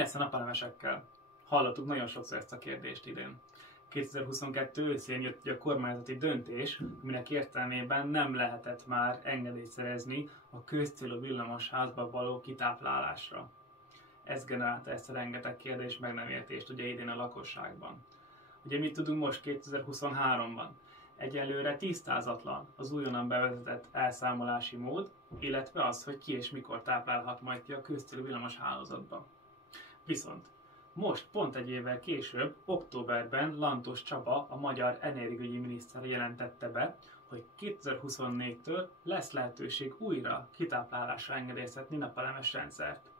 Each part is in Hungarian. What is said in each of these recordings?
lesz a napelemesekkel? Hallottuk nagyon sokszor ezt a kérdést idén. 2022 őszén jött a kormányzati döntés, aminek értelmében nem lehetett már engedélyt szerezni a közcélú villamosházba való kitáplálásra. Ez generálta ezt a rengeteg kérdés meg nem értést ugye idén a lakosságban. Ugye mit tudunk most 2023-ban? Egyelőre tisztázatlan az újonnan bevezetett elszámolási mód, illetve az, hogy ki és mikor táplálhat majd ki a közcélú villamos hálózatba. Viszont most, pont egy évvel később, októberben Lantos Csaba, a magyar energiaügyi miniszter jelentette be, hogy 2024-től lesz lehetőség újra kitáplálásra engedélyeztetni napelemes rendszert.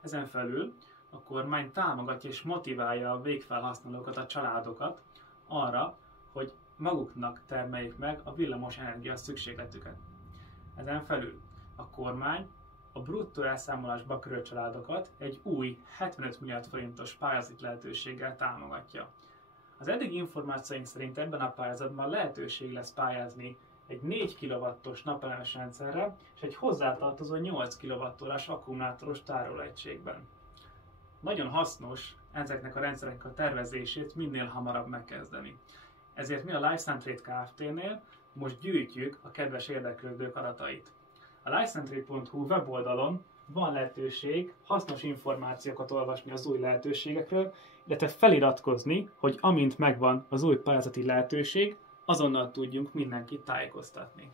Ezen felül a kormány támogatja és motiválja a végfelhasználókat, a családokat arra, hogy maguknak termeljék meg a villamos energia szükségletüket. Ezen felül a kormány a bruttó elszámolásba került családokat egy új 75 milliárd forintos pályázati lehetőséggel támogatja. Az eddigi információink szerint ebben a pályázatban lehetőség lesz pályázni egy 4 kW-os napelemes rendszerre és egy hozzátartozó 8 kWh-s akkumulátoros tárolóegységben. Nagyon hasznos ezeknek a rendszereknek a tervezését minél hamarabb megkezdeni. Ezért mi a LifeSunTrade Kft-nél most gyűjtjük a kedves érdeklődők adatait. A lifesuntrade.hu weboldalon van lehetőség hasznos információkat olvasni az új lehetőségekről, illetve feliratkozni, hogy amint megvan az új pályázati lehetőség, azonnal tudjunk mindenkit tájékoztatni.